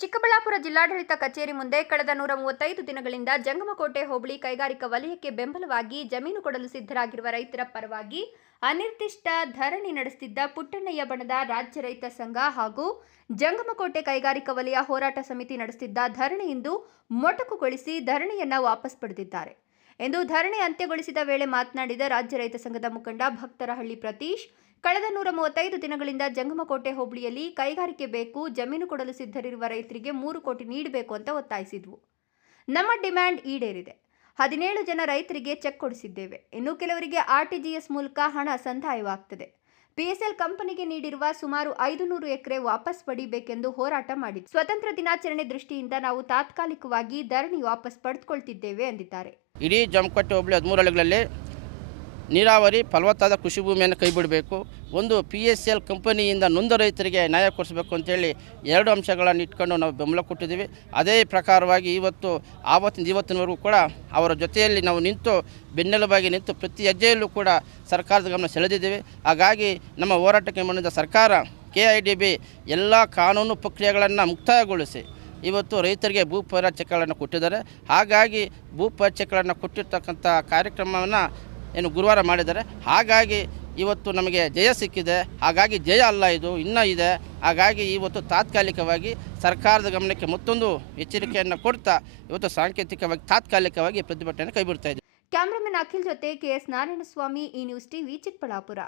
ಚಿಕ್ಕಬಳ್ಳಾಪುರ ಜಿಲ್ಲಾಡಳಿತ ಕಚೇರಿ ಮುಂದೆ ಕಳೆದ 135 ದಿನಗಳಿಂದ ಜಂಗಮಕೋಟೆ ಹೋಬಳಿ ಕೈಗಾರಿಕಾ ವಲಯಕ್ಕೆ ಬೆಂಬಲವಾಗಿ ಜಮೀನು ಕೊಡಲು ಸಿದ್ಧರಾಗಿರುವ ರೈತರ ಪರವಾಗಿ ಅನಿರ್ದಿಷ್ಟ ಧರಣಿ ನಡೆಸುತ್ತಿದ್ದ ಪುಟ್ಟಣ್ಣಯ್ಯ ಬಣದ ರಾಜ್ಯ ರೈತ ಸಂಘ ಹಾಗೂ ಜಂಗಮಕೋಟೆ ಕೈಗಾರಿಕಾ ವಲಯ ಹೋರಾಟ ಸಮಿತಿ ನಡೆಸುತ್ತಿದ್ದ ಧರಣಿಯಿಂದ ಮೊಟಕುಗೊಳಿಸಿ ಧರಣಿಯನ್ನು ವಾಪಸ್ ಪಡೆದಿದ್ದಾರೆ ಎಂದು ಧರಣಿ ಅಂತ್ಯಗೊಳಿಸಿದ ವೇಳೆ ಮಾತನಾಡಿದ ರಾಜ್ಯ ರೈತ ಸಂಘದ ಮುಖಂಡ ಭಕ್ತರಹಳ್ಳಿ ಪ್ರತೀಶ್, ಕಳೆದ 135 ದಿನಗಳಿಂದ ಜಂಗಮಕೋಟೆ ಹೋಬಳಿಯಲ್ಲಿ ಕೈಗಾರಿಕೆ ಬೇಕು, ಜಮೀನು ಕೊಡಲು ಸಿದ್ಧರಿರುವ ರೈತರಿಗೆ 3 ಕೋಟಿ ನೀಡಬೇಕು ಅಂತ ಒತ್ತಾಯಿಸಿದ್ವು. ನಮ್ಮ ಡಿಮ್ಯಾಂಡ್ ಈಡೇರಿದೆ. 17 ಜನ ರೈತರಿಗೆ ಚೆಕ್ ಕೊಡಿಸಿದ್ದೇವೆ. ಇನ್ನು ಕೆಲವರಿಗೆ ಆರ್ಟಿಜಿಎಸ್ ಮೂಲಕ ಹಣ ಸಂದಾಯವಾಗುತ್ತದೆ. ಪಿಎಸ್ಎಲ್ ಕಂಪನಿಗೆ ನೀಡಿರುವ ಸುಮಾರು 500 ಎಕರೆ ವಾಪಸ್ ಪಡೆಯಬೇಕೆಂದು ಹೋರಾಟ ಮಾಡಿದ್ದು, ಸ್ವತಂತ್ರ ದಿನಾಚರಣೆ ದೃಷ್ಟಿಯಿಂದ ನಾವು ತಾತ್ಕಾಲಿಕವಾಗಿ ಧರಣಿ ವಾಪಸ್ ಪಡೆದುಕೊಳ್ಳುತ್ತಿದ್ದೇವೆ ಎಂದಿದ್ದಾರೆ. ಇಡೀ ಜಂಗಮಕೋಟೆ ಹೋಬಳಿ 13 ಹಳ್ಳಿಗಳಲ್ಲಿ ನೀರಾವರಿ ಫಲವತ್ತಾದ ಕೃಷಿ ಭೂಮಿಯನ್ನು ಕೈಬಿಡಬೇಕು, ಒಂದು PSL ಕಂಪನಿಯಿಂದ ನೊಂದ ರೈತರಿಗೆ ನ್ಯಾಯ ಕೊಡಿಸಬೇಕು ಅಂತೇಳಿ 2 ಅಂಶಗಳನ್ನು ಇಟ್ಕೊಂಡು ನಾವು ಬೆಂಬಲ ಕೊಟ್ಟಿದ್ದೀವಿ. ಅದೇ ಪ್ರಕಾರವಾಗಿ ಇವತ್ತಿನವರೆಗೂ ಕೂಡ ಅವರ ಜೊತೆಯಲ್ಲಿ ನಾವು ನಿಂತು ಬೆನ್ನೆಲುಬಾಗಿ ನಿಂತು ಪ್ರತಿ ಹೆಜ್ಜೆಯಲ್ಲೂ ಕೂಡ ಸರ್ಕಾರದ ಗಮನ ಸೆಳೆದಿದ್ದೇವೆ. ಹಾಗಾಗಿ ನಮ್ಮ ಹೋರಾಟಕ್ಕೆ ಬಂದ ಸರ್ಕಾರ KIDB ಎಲ್ಲ ಕಾನೂನು ಪ್ರಕ್ರಿಯೆಗಳನ್ನು ಮುಕ್ತಾಯಗೊಳಿಸಿ ಇವತ್ತು ರೈತರಿಗೆ ಭೂ ಚೆಕ್ಗಳನ್ನು ಕೊಟ್ಟಿದ್ದಾರೆ. ಹಾಗಾಗಿ ಭೂ ಚೆಕ್ಗಳನ್ನು ಕೊಟ್ಟಿರ್ತಕ್ಕಂಥ ಕಾರ್ಯಕ್ರಮವನ್ನು ಏನು ಗುರುವಾರ ಮಾಡಿದ್ದಾರೆ. ಹಾಗಾಗಿ ಇವತ್ತು ನಮಗೆ ಜಯ ಸಿಕ್ಕಿದೆ. ಹಾಗಾಗಿ ಜಯ ಅಲ್ಲ, ಇದು ಇನ್ನೂ ಇದೆ. ಹಾಗಾಗಿ ಇವತ್ತು ತಾತ್ಕಾಲಿಕವಾಗಿ ಸರ್ಕಾರದ ಗಮನಕ್ಕೆ ಮತ್ತೊಂದು ಎಚ್ಚರಿಕೆಯನ್ನು ಕೊಡ್ತಾ ಇವತ್ತು ಸಾಂಕೇತಿಕವಾಗಿ ತಾತ್ಕಾಲಿಕವಾಗಿ ಪ್ರತಿಭಟನೆ ಕೈಬಿಡ್ತಾ ಇದೆ. ಕ್ಯಾಮರಾಮನ್ ಅಖಿಲ್ ಜೊತೆ KS ನಾರಾಯಣಸ್ವಾಮಿ, ಈ ನ್ಯೂಸ್ ಟಿವಿ, ಚಿಕ್ಕಬಳ್ಳಾಪುರ.